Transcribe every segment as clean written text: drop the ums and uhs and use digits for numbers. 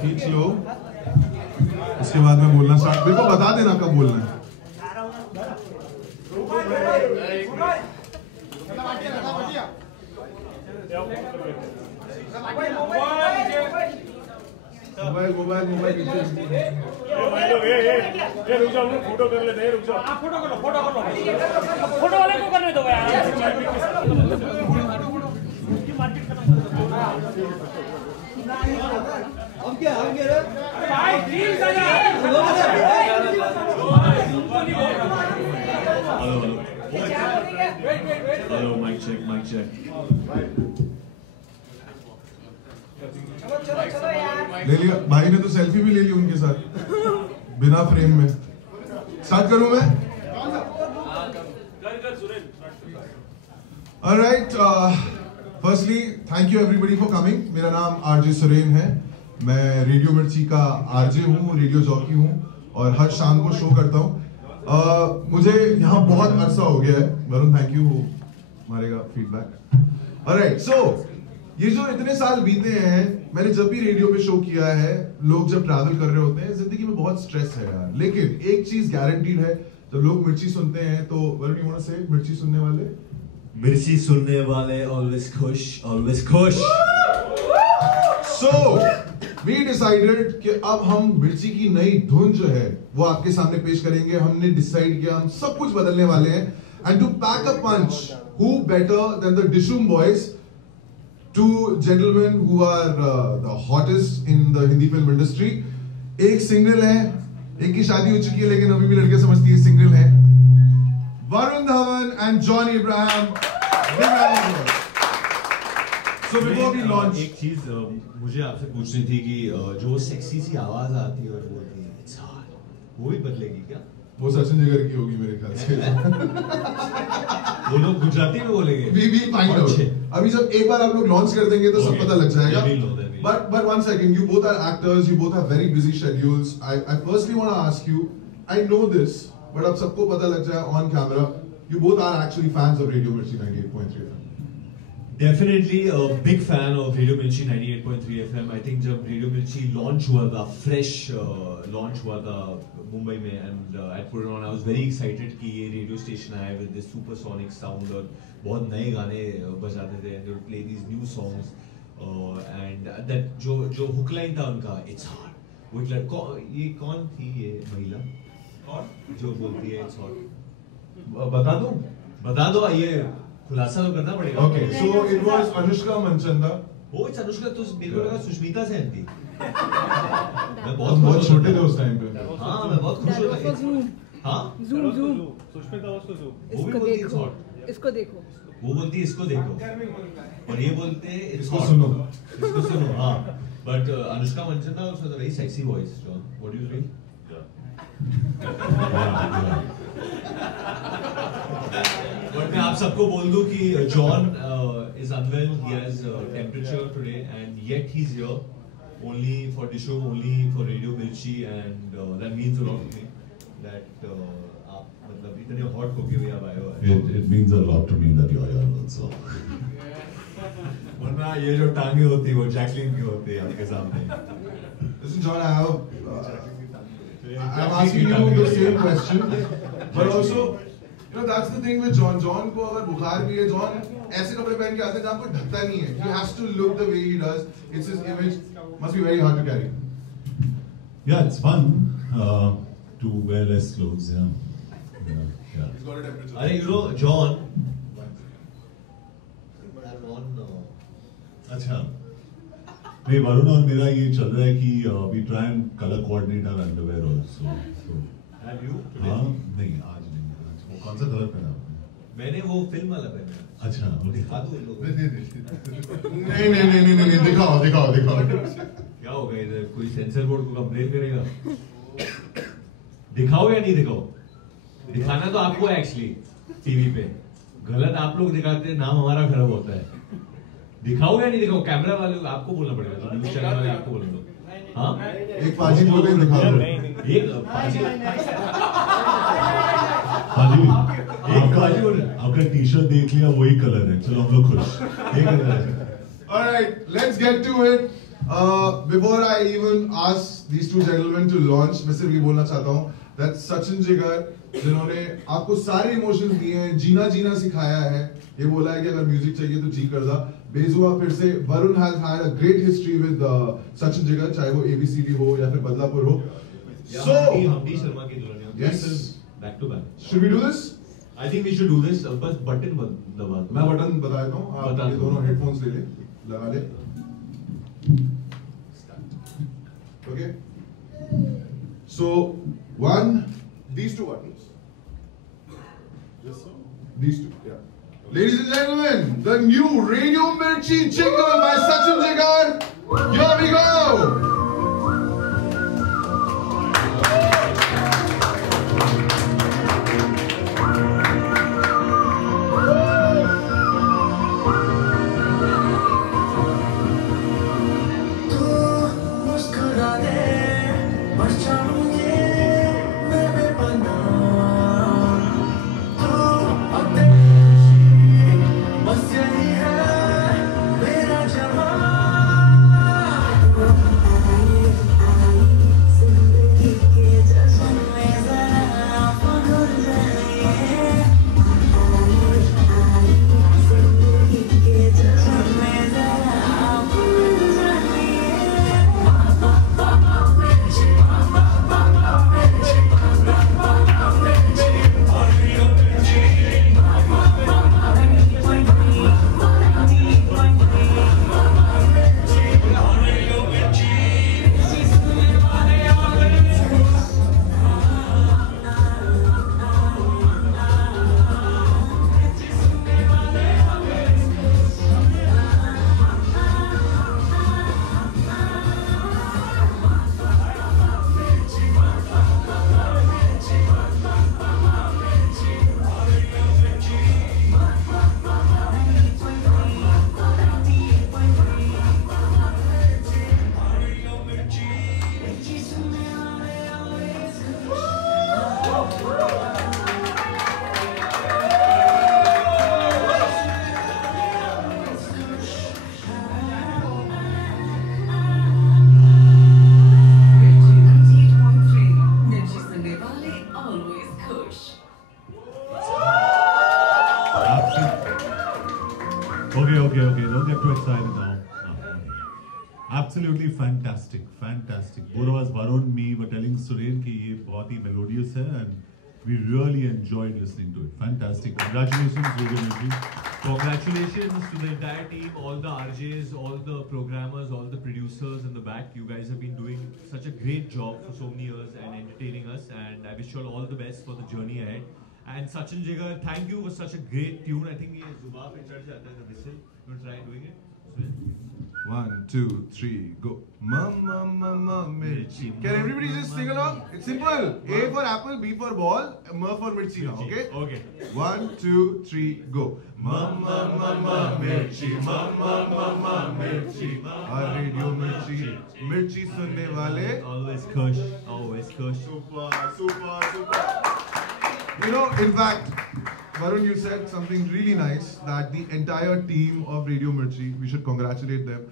खींच लो, उसके बाद मैं बोलना स्टार्ट, मेरे को बता देना कब बोलना है। मोबाइल मोबाइल मोबाइल रुक जाओ, फोटो कर लेते हैं, रुक जाओ। फोटो कर लो, फोटो कर लो, फोटो वाले को करने दो यार। हम क्या भाई प्लीज आ जाओ। Hello mike check mike check. चलो यार। ले लिया भाई ने तो सेल्फी भी ले ली उनके साथ बिना फ्रेम में। स्टार्ट करूं मैं? Alright, firstly thank you everybody for coming. मेरा नाम आरजे सुरेन है, मैं रेडियो मिर्ची का आरजे हूँ, रेडियो जॉकी हूँ और हर शाम को शो करता हूँ। मुझे यहाँ बहुत अरसा हो गया है। वरुण थैंक यू, मारेगा फीडबैक। ऑलराइट, सो ये जो इतने साल बीते हैं, मैंने जब भी रेडियो पे शो किया है, लोग जब ट्रैवल कर रहे होते हैं, जिंदगी में बहुत स्ट्रेस है यार। लेकिन एक चीज गारंटीड है, जब लोग मिर्ची सुनते हैं तो वरुण यू वांट टू से मिर्ची सुनने वाले, मिर्ची सुनने वाले ऑलवेज खुश, ऑलवेज खुश। सो वी डिसाइडेड कि अब हम मिर्ची की नई धुन जो है वो आपके सामने पेश करेंगे। हमने डिसाइड किया हम सब कुछ बदलने वाले हैं। And to pack a punch, who better than the Dishoom boys, two gentlemen who are the hottest in the Hindi film industry. एक सिंगल है, एक की शादी हो चुकी है लेकिन अभी भी लड़के समझती है सिंगल है। Varun Dhawan and John Abraham. So before we launch, एक चीज मुझे आपसे पूछनी थी कि जो सेक्सी सी आवाज आती है और बोलती है it's hard, वो भी बदलेगी क्या? वो सचिन जिगर की होगी मेरे ख्याल से। वो लोग गुजराती में बोलेंगे। We will find out. अभी जब एक बार आप लोग लॉन्च कर देंगे तो सब पता लग जाएगा। But one second, you both are actors, you both have very busy schedules. I firstly want to ask you, I know this, but अब सबको पता लग जाए on camera, you both are actually fans of Radio Mirchi 98.3 FM. Definitely a big fan of Radio Mirchi 98.3 FM. I think जब Radio Mirchi launch हुआ था, fresh launch हुआ था मुंबई में, and I put it on. I was very excited कि ये radio station आया with this supersonic sound और बहुत नए गाने बजाते थे, and they would play these new songs, and that जो hook line था उनका it's hard, वो ये कौन थी ये महिला और जो बोलती है it's hard? बता दो ये खुलासा तो करना पड़ेगा। Okay, so it was Anushka Manchanda. वो अनुष्का तो मेरे को लगा सुष्मिता सेन थी। मैं बहुत छोटे थे उस टाइम पे। हाँ मैं बहुत खुश होता था। हाँ जूम सुष्मिता वाज तो जूम। इसको देखो, वो बोलती है इसको देखो और ये बोलते हैं इसको सुनो। हाँ, but Anushka Manchanda was a very sexy voice. John, what do you think? But मैं आप सबको बोल दूं कि John is unwell. He has temperature today, and yet he's here only for the show, only for Radio Mirchi, and that means a lot to me. That आप मतलब इतने hot होके भी आप आए हो। It means a lot to me that you're here also. वरना ये जो टांगे होती है वो जैकलिन की होती है आपके सामने। Listen, John, I'm asking you the same question, but also, you know, that's the thing with John. John को अगर बुखार भी है, John ऐसे कपड़े पहन के आते हैं जहाँ कोई ढकता नहीं है. He has to look the way he does. It's his image. Must be very hard to carry. Yeah, it's fun to wear less clothes. Yeah. He's got a temperature. अरे you know John. अच्छा नहीं, वरुण और मेरा ये चल रहा है कि we try and color coordinate our underwear also. So Have you? हाँ नहीं आज नहीं, आज वो कौन सा कलर पहना आपने? मैंने वो फिल्म वाला पहना। अच्छा दिखा दो इन लोगों को। नहीं दिखाओ. क्या होगा इधर, कोई सेंसर बोर्ड को कंप्लेन करेगा? दिखाओ या नहीं दिखाओ? दिखाना तो आपको है एक्चुअली टीवी पे, गलत आप लोग दिखाते हैं, नाम हमारा खराब होता है। दिखाओ या नहीं दिखाओ? कैमरा वाले आपको बोलना पड़ेगा, तो न्यूज़ चैनल वाले आपको बोलना दो। हाँ एक पाजी बोले दिखाओ। एक पाजी आपका टी शर्ट देख लिया, वही कलर है, चलो हम लोग खुश। Alright, let's get to it. Before I even ask these two gentlemen to launch, मैं सिर्फ ये बोलना चाहता हूँ that सचिन जिगर जिन्होंने आपको सारे इमोशंस दिए हैं, जीना सिखाया है, ये बोला है कि अगर म्यूजिक चाहिए तो जी कर दा। बेजुआ फिर से Varun has had a great history with Sachin Jigar, चाहे वो ABCD हो या फिर बदलापुर हो। So yes, back to back. Should we do this? I think we should do this. बस बटन दबा दो। मैं बटन बता देता हूँ, आप ये दोनों हेडफोन्स ले ले, लगा ले। Okay. So one, these two buttons. Just so. These two, yeah. Ladies and gentlemen, the new Radio Mirchi jingle by Sachin Jigar. Here we go. Okay. Don't get too excited now. Absolutely fantastic. Both of us, Varun, me, were telling Suren कि ये बहुत ही melodious है, and we really enjoyed listening to it. Fantastic. Congratulations, Radio Mirchi. Congratulations to the entire team, all the RJs, all the programmers, all the producers in the back. You guys have been doing such a great job for so many years and entertaining us, and I wish you all the best for the journey ahead. And Sachin Jigar, thank you for such a great tune. I think ये जुबान पे चढ़ जाता है the whistle. You want to try doing it? Suren? 1, 2, 3, go. Mama mirchi. Can everybody just sing along? It's simple. A for apple, B for ball, M for mirchi now, okay? Okay. 1, 2, 3, go. Mama mirchi, mama mirchi. Our Radio Mirchi, mirchi sunne wale. Always kush. Super. You know, in fact, Varun, you said something really nice, that the entire team of Radio Mirchi, we should congratulate them.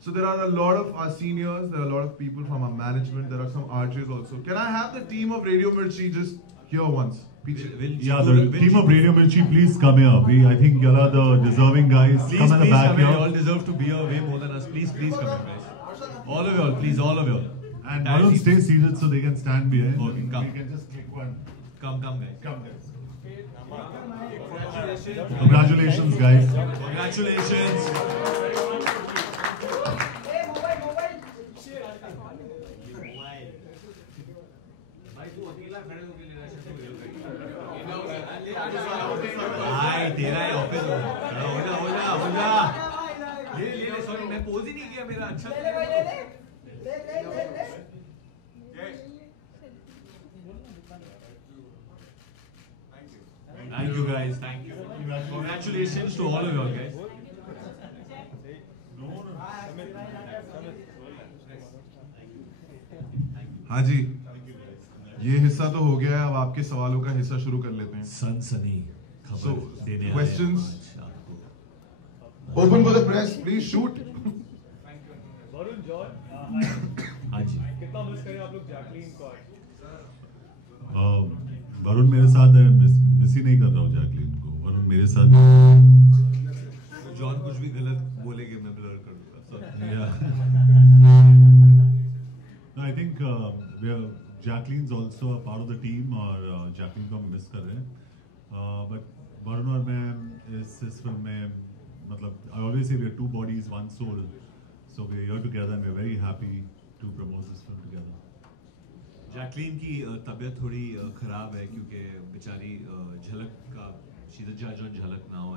So there are a lot of our seniors, there are a lot of people from our management, there are some RJs also. Can I have the team of Radio Mirchi just here once? Yeah, the team of Radio Mirchi, please come here. I think you are the deserving guys. Please, come in the back here. You all deserve to be here way more than us. Please come here, guys. All of you all, please, all of you all. And Varun, stay seated so they can stand behind. Okay, come. We can just click one. Come, guys. Come, guys. Congratulations, guys. Congratulations. भाई तेरा है office हो जा ले sorry मैं pose ही नहीं किया मेरा अच्छा Thank you guys, thank you. Congratulations to all of you all guys. हाँ जी, ये हिस्सा तो हो गया है, अब आपके सवालों का हिस्सा शुरू कर लेते हैं. सनसनी So, questions? Open for the press, please shoot. Varun हाँ जी। कितना मिस करें आप लोग जैकलीन को? वरुण मेरे साथ है, मिस ही नहीं कर रहा हूँ जैकलीन को। वरुण मेरे साथ। जॉन कुछ भी गलत बोलेंगे मैं ब्लर कर दूंगा। Yeah. No, I think Jacqueline's also a part of the team और Jacqueline को हम मिस कर रहे हैं। But वरुण और मैं इस फिल्म में मतलब I always say we are two bodies, one soul. So we are here together and we are very happy to promote this film together. Jacqueline की तबीयत थोड़ी खराब है क्योंकि बेचारी झलक का she's a judge on झलक now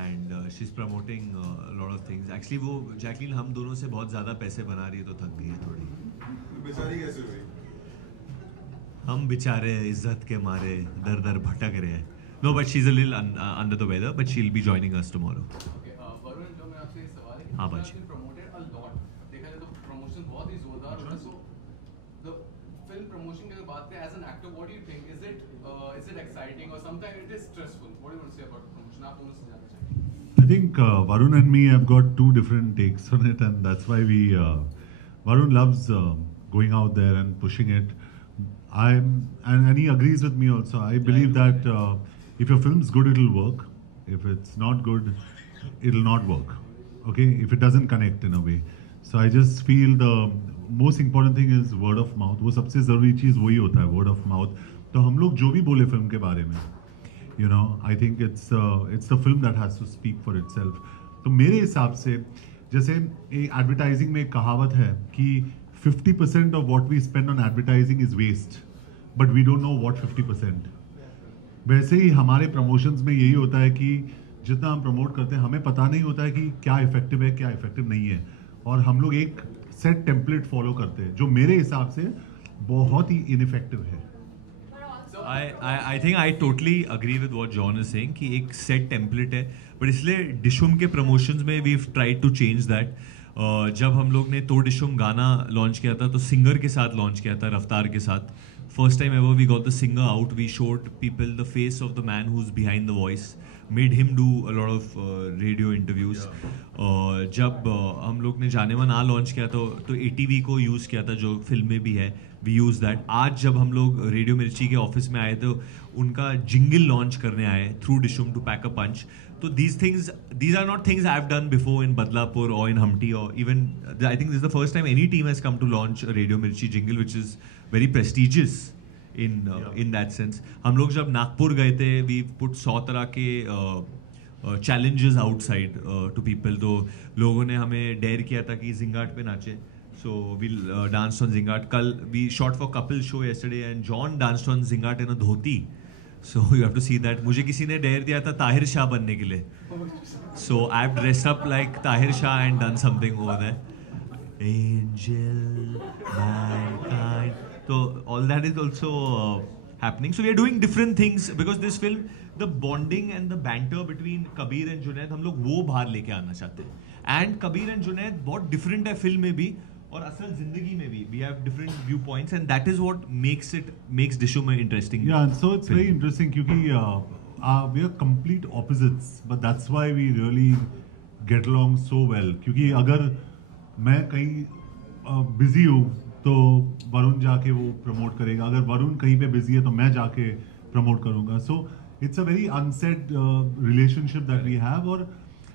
and she's promoting a lot of things. Actually वो जैकलीन हम दोनों से बहुत ज़्यादा पैसे बना रही है तो थक गई है थोड़ी। बेचारी कैसे हुई? हम बेचारे इज्जत के मारे दर दर भटक रहे हैं। No, but she's a little under the weather, but she'll be joining us tomorrow. Okay, Varun जो मैं आपसे सवाल है कि हाँ बाजी। promoted a lot, देखा जाए तो promotion बहुत ही जोरदार होता है। So the film promotion की अगर बात करें as an actor, what do you think? Is it exciting or sometimes it is stressful? What do you want to say about promotion? आप दोनों से जानना चाहेंगे। I think Varun and me have got two different takes on it, and that's why Varun loves going out there and pushing it. And he agrees with me also. I believe that if your film's good, it'll work. If it's not good, it'll not work. Okay, if it doesn't connect in a way. So I just feel the most important thing is word of mouth. वो सबसे ज़रूरी चीज़ वही होता है, word of mouth. तो हम लोग जो भी बोले फिल्म के बारे में, you know, I think it's the film that has to speak for itself. तो मेरे हिसाब से जैसे एडवर्टाइजिंग में एक कहावत है कि 50% of what we spend on advertising is waste, but we don't know what 50%. वैसे ही हमारे प्रमोशंस में यही होता है कि जितना हम प्रमोट करते हैं हमें पता नहीं होता है कि क्या इफेक्टिव है क्या इफेक्टिव नहीं है, और हम लोग एक सेट टेम्पलेट फॉलो करते हैं जो मेरे हिसाब से बहुत ही इनइफेक्टिव है। I think I totally agree with what John is saying कि एक set template है, but इसलिए डिशुम के promotions में we've tried to change that. जब हम लोग ने तो डिशुम गाना लॉन्च किया था तो सिंगर के साथ लॉन्च किया था, रफ्तार के साथ. First time ever we got the singer out, we showed people the face of the man who's behind the voice, made him do a lot of radio interviews. जब हम लोग ने जाने मन आ लॉन्च किया तो ATV को यूज़ किया था जो फिल्म में भी है, we use that. आज जब हम लोग रेडियो मिर्ची के ऑफिस में आए तो उनका जिंगल लॉन्च करने आए through Dishoom to pack a punch. So these are not things I've done before in Badlapur or in Humpty, or even I think this is the first time any team has come to launch a Radio Mirchi jingle, which is very prestigious in that sense. हम लोग जब नागपुर गए थे, we put 100 तरह के challenges outside to people. तो लोगों ने हमें dare किया था कि जिंगाट पे नाचे. So we'll dance on Zingat. Kal we shot for couple show yesterday and John danced on Zingat in a dhoti. So you have to see that. मुझे किसी ने dare दिया था ताहिर शाह बनने के लिए. So I've dressed up like Tahir Shah and done something over there. Angel, mankind. So all that is also happening. So we are doing different things because this film, the bonding and the banter between Kabir and Junaid, हम लोग वो बाहर लेके आना चाहते हैं. And Kabir and Junaid बहुत different है फिल्म में भी और असल जिंदगी में भी. We have different viewpoints and that is what makes Dishum interesting. Yeah, and so it's very interesting क्योंकि we are complete opposites, but that's why we really get along so well. क्योंकि अगर मैं कहीं busy हूँ तो वरुण जाके वो promote करेगा, अगर वरुण कहीं पे busy है तो मैं जाके प्रमोट करूँगा. So it's a very unsaid relationship that we have, और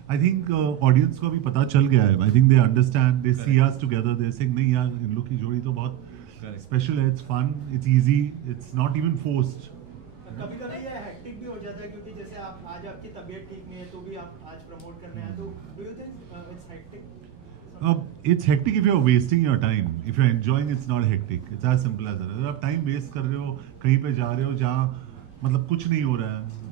I think audience को भी पता चल गया है. I think they understand, they see us together, they saying नहीं यार इन लोग की जोड़ी तो बहुत special है, it's fun, it's easy, it's not even forced. कभी-कभी ये हेक्टिक भी हो जाता है क्योंकि जैसे आप आज आपकी तबीयत ठीक नहीं है तो भी आप आज प्रमोट करने आए, तो do you think it's hectic? It's hectic if you're wasting your time. If you're enjoying, it's not hectic. It's as simple as that. अगर आप time waste कर रहे हो, कहीं पे जा रहे हो जहाँ मतलब कुछ नहीं हो रहा है,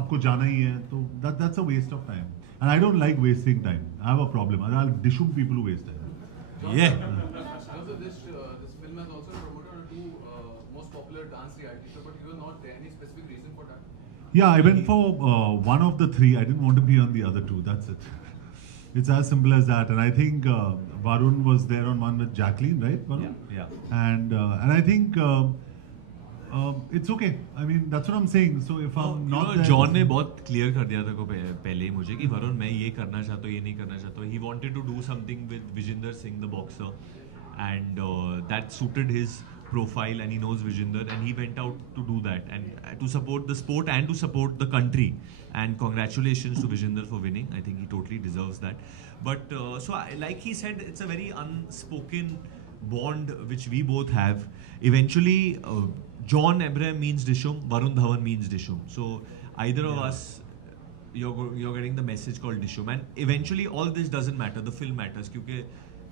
आपको जाना ही है, तो that's a waste of time. And I don't like wasting time. I have a problem. I'll dishum people who waste time. Yeah. Also, this film has also promoted on two most popular dance reality show, but you were not there. Any specific reason for that? Yeah, I went for one of the three. I didn't want to be on the other two. That's it. It's as simple as that. And I think Varun was there on one with Jacqueline, right? Varun? Yeah. And I think It's okay. I mean, that's what I'm saying. So if I'm not there, John ने बहुत clear कर दिया था को पहले ही मुझे कि वरुण मैं ये करना चाहता हूँ ये नहीं करना चाहता हूँ. He wanted to do something with Vijinder Singh the boxer, and that suited his profile, and he knows Vijinder, and he went out to do that and to support the sport and to support the country. And congratulations to Vijinder for winning. I think he totally deserves that. But like he said, it's a very unspoken bond which we both have. Eventually, John Abraham means Dishum, Varun Dhawan means Dishum. So either of us, you're getting the message called Dishum, and eventually all this doesn't matter. The film matters, क्योंकि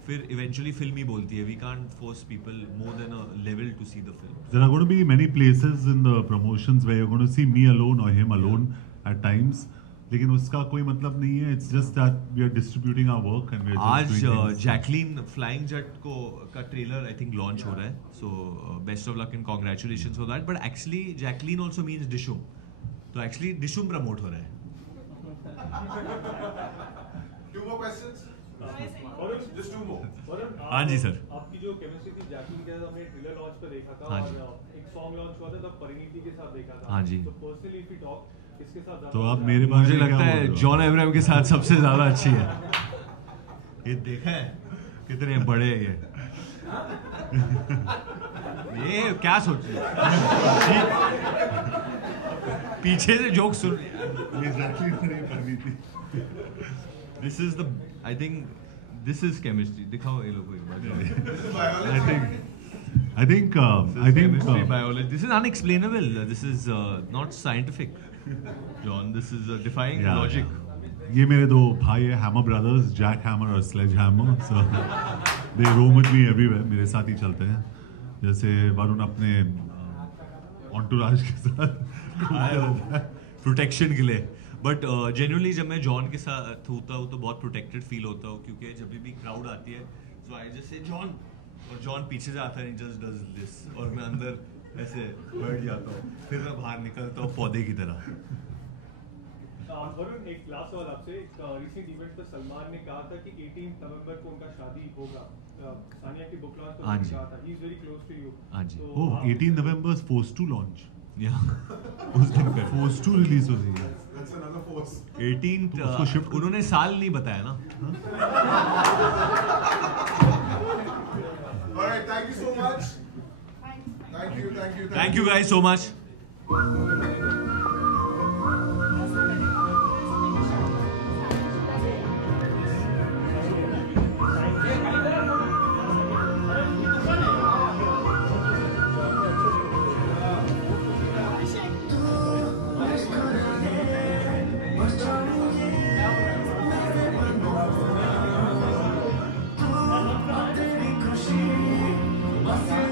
फिर eventually film ही बोलती है. We can't force people more than a level to see the film. There are going to be many places in the promotions where you're going to see me alone or him alone at times. लेकिन उसका कोई मतलब नहीं है. It's just that we are distributing our work and we are just doing आज things. Jacqueline flying Jatt का trailer I think launch हो रहा है. So best of luck and congratulations for that. But actually Jacqueline also means Dishoom, तो actually डिशुम promote हो रहा है. Two more questions? Just two more. हाँ जी सर. आपकी जो केमिस्ट्री थी जैकलीन के साथ हमने ट्रेलर लॉन्च पे देखा था, हाँ जी. और एक सॉन्ग लॉन्च हुआ था तब परिणीति के साथ देखा था. हाँ जी. तो पर्सनली इफ यू टॉक किसके साथ तो आप मेरे बारे मुझे में क्या लगता है बोल रहे हो? जॉन एब्राहम के साथ सबसे ज्यादा अच्छी है. ये देखा है कितने बड़े हैं ये. ये क्या सोच रहे हैं? पीछे से joke soon. This is the, I think this is chemistry. दिखाओ ये लोगों को. I think Chemistry, biology. This is unexplainable. This is not scientific. John, this is defying Yeah, logic. yeah. ये मेरे दो भाई है, हैमर ब्रदर्स, जैक हैमर और Sledge Hammer. So they roam with me everywhere. मेरे साथ ही चलते हैं. जैसे वरुण अपने ऑन्टुराज के साथ प्रोटेक्शन के लिए. बट जेन्युइनली जब मैं जॉन के साथ होता हूँ तो बहुत प्रोटेक्टेड फील होता हूँ, क्योंकि जब भी क्राउड आती है सो आई जस्ट से जॉन, और जॉन पीछे से आता है, जस्ट डज दिस, और मैं अंदर ऐसे बैठ जाता हूँ, फिर मैं बाहर निकलता हूँ पौधे की तरह. वरुण, एक लास्ट सवाल आपसे. रिसेंट इवेंट पर सलमान ने कहा था कि 18 नवंबर को उनका शादी होगा. सानिया की बुक लॉन्च हाँ पर जी. कहा था. He is very close to you. हाँ जी. Oh, 18 November is Force 2 launch. या उस दिन पे Force 2 रिलीज हो रही है. That's another force. 18 उसको shift उन्होंने साल नहीं बताया ना. All right, thank you so much. Thank you. Thank you guys so much. खुशी